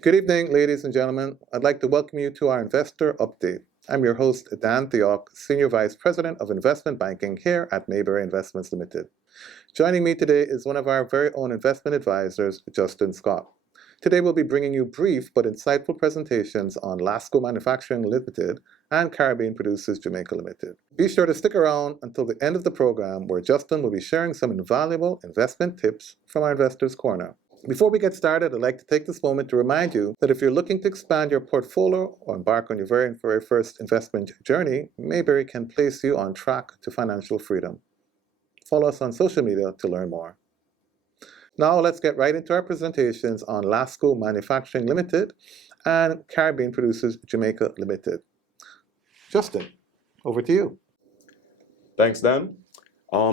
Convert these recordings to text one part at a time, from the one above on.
Good evening, ladies and gentlemen. I'd like to welcome you to our investor update. I'm your host, Dan Theok, Senior Vice President of Investment Banking here at Mayberry Investments Limited. Joining me today is one of our very own investment advisors, Justin Scott. Today we'll be bringing you brief but insightful presentations on LASCO Manufacturing Limited and Caribbean Producers Jamaica Limited. Be sure to stick around until the end of the program where Justin will be sharing some invaluable investment tips from our Investors Corner. Before we get started, I'd like to take this moment to remind you that if you're looking to expand your portfolio or embark on your very first investment journey, Mayberry can place you on track to financial freedom. Follow us on social media to learn more. Now let's get right into our presentations on LASCO Manufacturing Limited and Caribbean Producers Jamaica Limited. Justin, over to you. Thanks, Dan.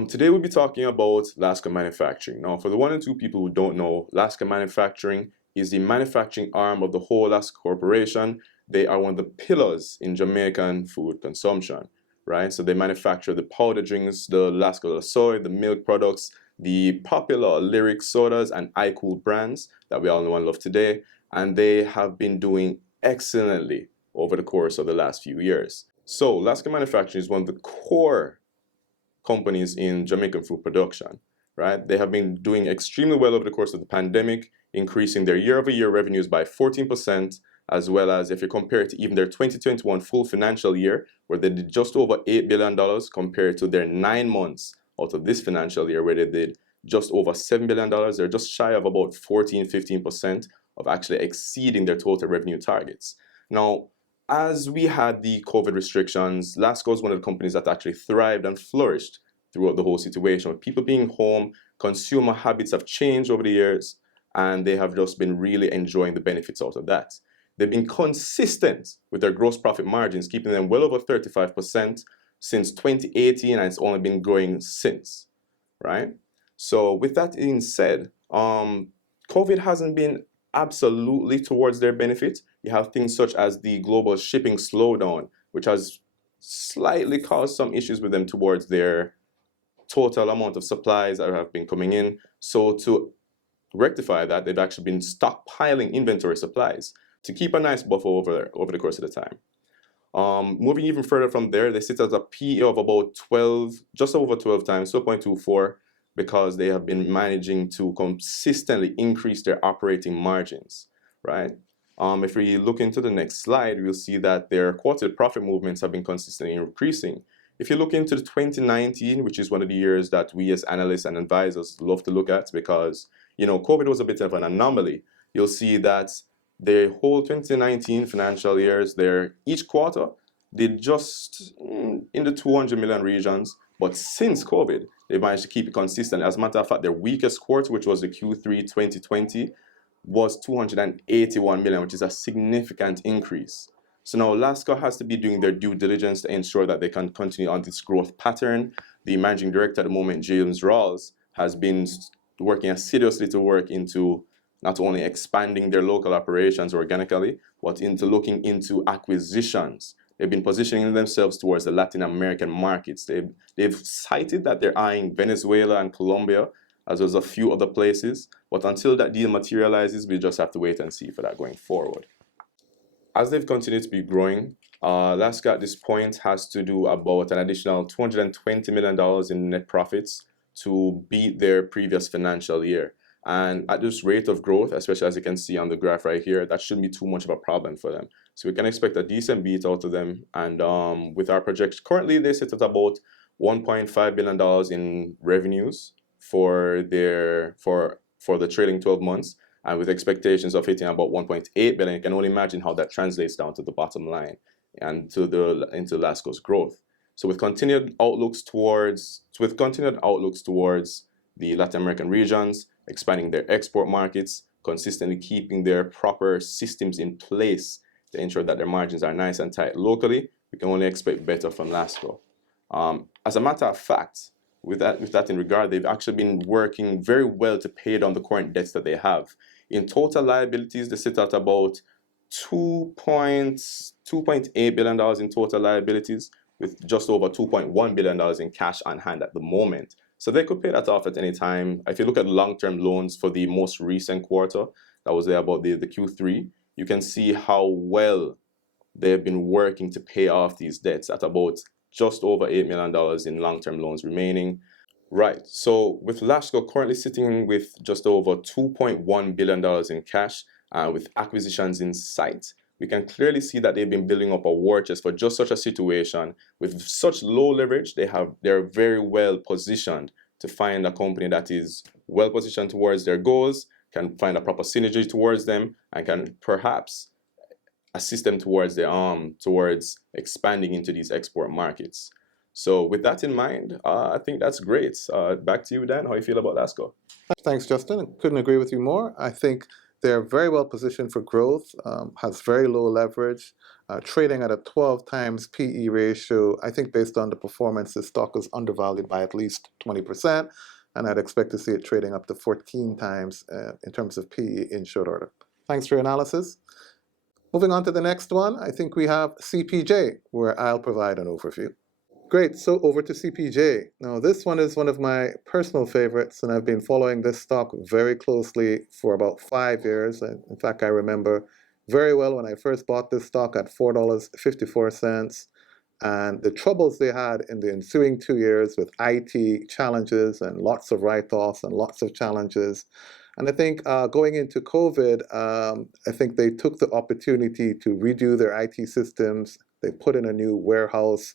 Today we'll be talking about LASCO Manufacturing. Now, for the one and two people who don't know, LASCO Manufacturing is the manufacturing arm of the whole LASCO Corporation. They are one of the pillars in Jamaican food consumption, right? So they manufacture the powder drinks, the LASCO soy, the milk products, the popular Lyric sodas and iCool brands that we all know and love today. And they have been doing excellently over the course of the last few years. So LASCO Manufacturing is one of the core companies in Jamaican food production, right? They have been doing extremely well over the course of the pandemic, increasing their year-over-year revenues by 14%, as well as if you compare it to even their 2021 full financial year, where they did just over $8 billion compared to their 9 months out of this financial year, where they did just over $7 billion. They're just shy of about 14-15% of actually exceeding their total revenue targets. Now, as we had the COVID restrictions, LASCO is one of the companies that actually thrived and flourished throughout the whole situation. With people being home, consumer habits have changed over the years, and they have just been really enjoying the benefits out of that. They've been consistent with their gross profit margins, keeping them well over 35% since 2018, and it's only been growing since, right? So with that being said, COVID hasn't been absolutely towards their benefit. You have things such as the global shipping slowdown, which has slightly caused some issues with them towards their total amount of supplies that have been coming in. So to rectify that, they've actually been stockpiling inventory supplies to keep a nice buffer over the course of the time. Moving even further from there, they sit at a PE of about 12, just over 12 times, 12.24, because they have been managing to consistently increase their operating margins, right? If we look into the next slide, we'll see that their quarterly profit movements have been consistently increasing. If you look into the 2019, which is one of the years that we as analysts and advisors love to look at because, COVID was a bit of an anomaly, you'll see that the whole 2019 financial years, each quarter did just in the 200 million regions. But since COVID, they managed to keep it consistent. As a matter of fact, their weakest quarter, which was the Q3 2020, was 281 million, which is a significant increase. So now LASCO has to be doing their due diligence to ensure that they can continue on this growth pattern. The managing director at the moment, James Rawls, has been working assiduously to work into not only expanding their local operations organically, but into looking into acquisitions. They've been positioning themselves towards the Latin American markets. They've cited that they're eyeing Venezuela and Colombia, as well as a few other places. But until that deal materializes, we just have to wait and see for that going forward. As they've continued to be growing, LASCO at this point has to do about an additional $220 million in net profits to beat their previous financial year. And at this rate of growth, especially as you can see on the graph right here, that shouldn't be too much of a problem for them. So we can expect a decent beat out of them. And with our projections, currently they sit at about $1.5 billion in revenues for the trailing 12 months. And with expectations of hitting about 1.8 billion, you can only imagine how that translates down to the bottom line and into LASCO's growth. So with continued outlooks towards the Latin American regions, expanding their export markets, consistently keeping their proper systems in place to ensure that their margins are nice and tight locally, we can only expect better from LASCO. As a matter of fact, with that in regard, they've actually been working very well to pay down the current debts that they have. In total liabilities, they sit at about $2.8 billion in total liabilities, with just over $2.1 billion in cash on hand at the moment. So they could pay that off at any time. If you look at long-term loans for the most recent quarter, that was there about the Q3, you can see how well they've been working to pay off these debts at about just over $8 million in long-term loans remaining. Right, so with Lasco currently sitting with just over $2.1 billion in cash, with acquisitions in sight, we can clearly see that they've been building up a war chest for just such a situation. With such low leverage, they're very well positioned to find a company that is well positioned towards their goals, can find a proper synergy towards them, and can perhaps assist them towards expanding into these export markets. So with that in mind, I think that's great. Back to you, Dan. How you feel about Lasco? Thanks, Justin. Couldn't agree with you more. I think they're very well positioned for growth, has very low leverage, trading at a 12 times PE ratio. I think based on the performance, the stock is undervalued by at least 20%, and I'd expect to see it trading up to 14 times in terms of PE in short order. Thanks for your analysis. Moving on to the next one, I think we have CPJ, where I'll provide an overview. Great, so over to CPJ. Now, this one is one of my personal favorites, and I've been following this stock very closely for about 5 years. And in fact, I remember very well when I first bought this stock at $4.54, and the troubles they had in the ensuing 2 years with IT challenges and lots of write-offs and lots of challenges. And I think going into COVID, I think they took the opportunity to redo their IT systems. They put in a new warehouse,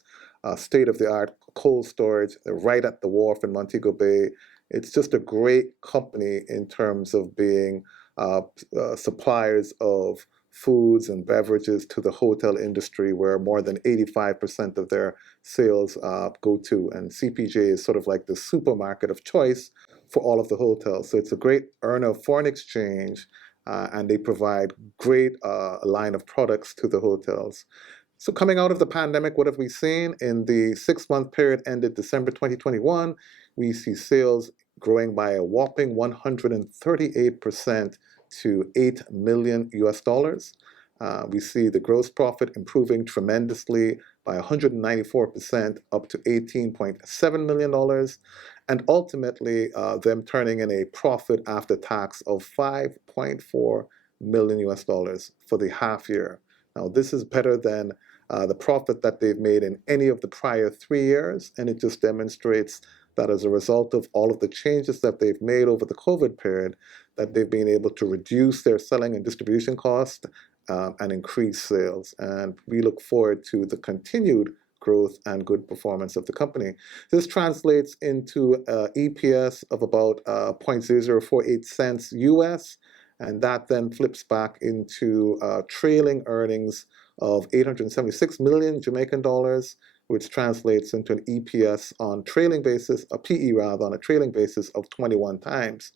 state-of-the-art cold storage right at the wharf in Montego Bay. It's just a great company in terms of being suppliers of foods and beverages to the hotel industry, where more than 85% of their sales go to. And CPJ is sort of like the supermarket of choice for all of the hotels. So it's a great earner of foreign exchange, and they provide great line of products to the hotels. So coming out of the pandemic, what have we seen? In the 6-month period ended December 2021, we see sales growing by a whopping 138% to $8 million US. We see the gross profit improving tremendously by 194% up to $18.7 million, and ultimately them turning in a profit after tax of $5.4 million US for the half year. Now, this is better than the profit that they've made in any of the prior 3 years, and it just demonstrates that as a result of all of the changes that they've made over the COVID period, that they've been able to reduce their selling and distribution costs and increase sales. And we look forward to the continued growth and good performance of the company. This translates into EPS of about 0.0048 cents US, and that then flips back into trailing earnings of 876 million Jamaican dollars, which translates into an EPS on trailing basis, a PE rather, on a trailing basis of 21 times.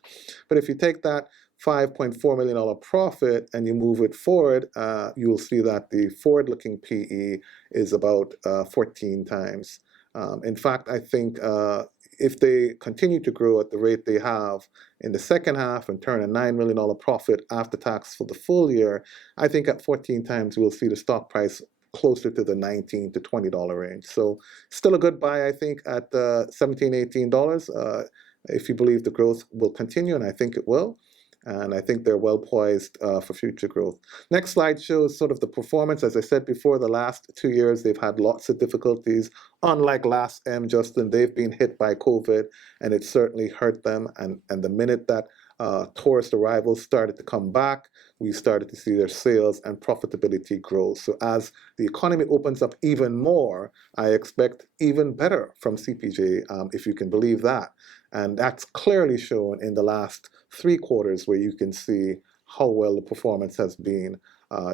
But if you take that $5.4 million profit and you move it forward, you will see that the forward-looking PE is about 14 times. In fact, I think if they continue to grow at the rate they have in the second half and turn a $9 million profit after tax for the full year, I think at 14 times we'll see the stock price closer to the $19 to $20 range. So still a good buy, I think, at $17, $18 if you believe the growth will continue, and I think it will. And I think they're well poised for future growth. Next slide shows sort of the performance. As I said before, the last 2 years, they've had lots of difficulties. Unlike LASM, Justin, they've been hit by COVID, and it certainly hurt them. And the minute that tourist arrivals started to come back, we started to see their sales and profitability grow. So as the economy opens up even more, I expect even better from CPJ, if you can believe that. And that's clearly shown in the last 3 quarters, where you can see how well the performance has been.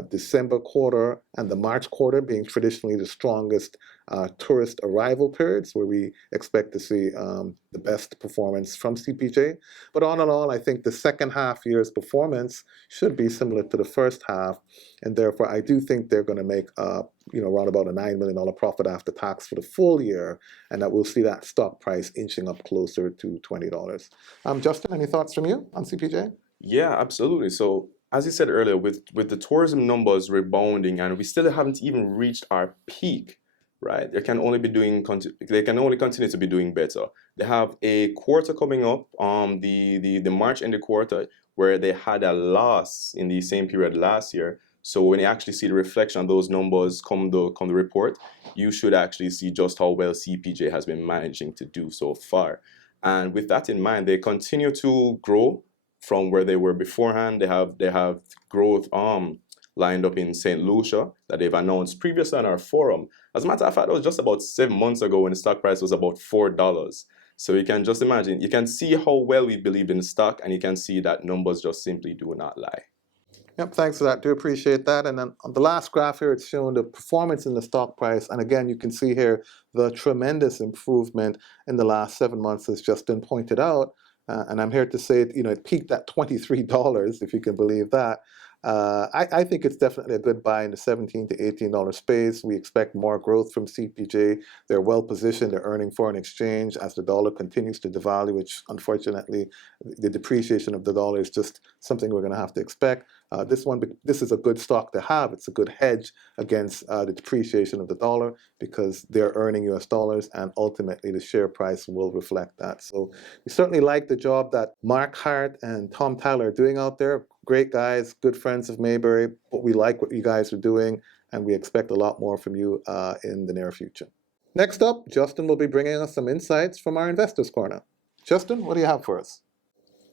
December quarter and the March quarter being traditionally the strongest tourist arrival periods, where we expect to see the best performance from CPJ. But all in all, I think the second half year's performance should be similar to the first half, and therefore I do think they're going to make around about a $9 million profit after tax for the full year, and that we'll see that stock price inching up closer to $20. Justin, any thoughts from you on CPJ? Yeah, absolutely. So as you said earlier, with the tourism numbers rebounding, and we still haven't even reached our peak, right? They can only continue to be doing better. They have a quarter coming up, the March ended quarter, where they had a loss in the same period last year. So when you actually see the reflection of those numbers come the report, you should actually see just how well CPJ has been managing to do so far. And with that in mind, they continue to grow from where they were beforehand. They have growth lined up in St. Lucia that they've announced previously on our forum. As a matter of fact, it was just about 7 months ago when the stock price was about $4. So you can just imagine, you can see how well we believed in the stock, and you can see that numbers just simply do not lie. Yep, thanks for that. Do appreciate that. And then on the last graph here, it's showing the performance in the stock price. And again, you can see here the tremendous improvement in the last 7 months, as Justin pointed out. And I'm here to say, it peaked at $23, if you can believe that. I think it's definitely a good buy in the $17 to $18 space. We expect more growth from CPJ. They're well positioned. They're earning foreign exchange as the dollar continues to devalue, which unfortunately, the depreciation of the dollar is just something we're going to have to expect. This is a good stock to have. It's a good hedge against the depreciation of the dollar because they're earning US dollars, and ultimately the share price will reflect that. So we certainly like the job that Mark Hart and Tom Tyler are doing out there. Great guys, good friends of Mayberry, but we like what you guys are doing, and we expect a lot more from you in the near future. Next up, Justin will be bringing us some insights from our Investors Corner. Justin, what do you have for us?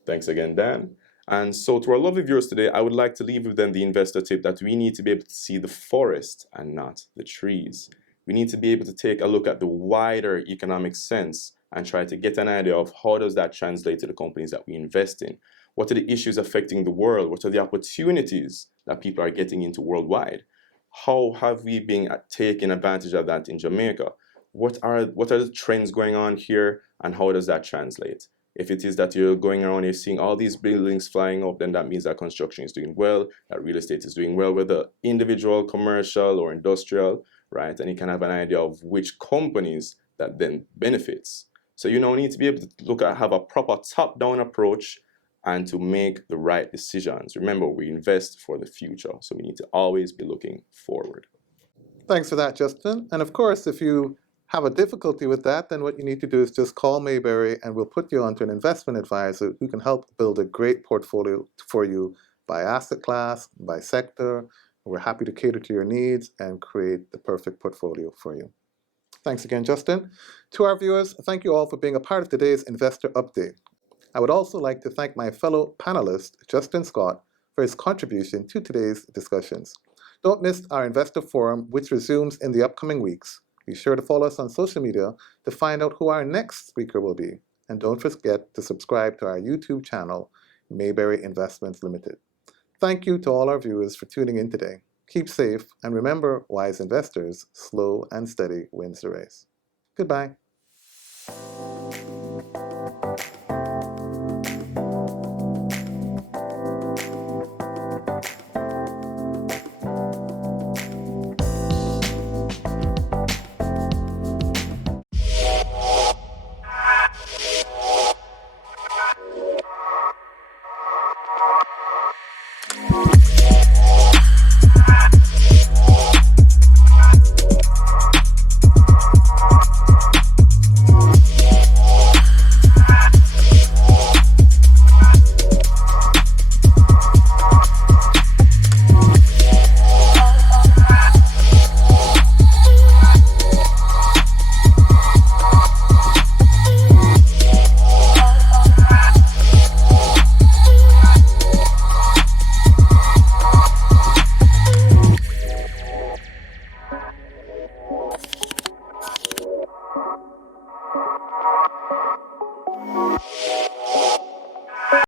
Thanks again, Dan. And so to our lovely viewers today, I would like to leave with them the investor tip that we need to be able to see the forest and not the trees. We need to be able to take a look at the wider economic sense and try to get an idea of how does that translate to the companies that we invest in. What are the issues affecting the world? What are the opportunities that people are getting into worldwide? How have we been taking advantage of that in Jamaica? What are the trends going on here, and how does that translate? If it is that you're going around, you're seeing all these buildings flying up, then that means that construction is doing well, that real estate is doing well, whether individual, commercial, or industrial, right? And you can have an idea of which companies that then benefits. So you now need to be able to have a proper top-down approach and to make the right decisions. Remember, we invest for the future, so we need to always be looking forward. Thanks for that, Justin. And of course, if you have a difficulty with that, then what you need to do is just call Mayberry and we'll put you onto an investment advisor who can help build a great portfolio for you by asset class, by sector. We're happy to cater to your needs and create the perfect portfolio for you. Thanks again, Justin. To our viewers, thank you all for being a part of today's Investor Update. I would also like to thank my fellow panelist, Justin Scott, for his contribution to today's discussions. Don't miss our Investor Forum, which resumes in the upcoming weeks. Be sure to follow us on social media to find out who our next speaker will be. And don't forget to subscribe to our YouTube channel, Mayberry Investments Limited. Thank you to all our viewers for tuning in today. Keep safe, and remember, wise investors, slow and steady wins the race. Goodbye.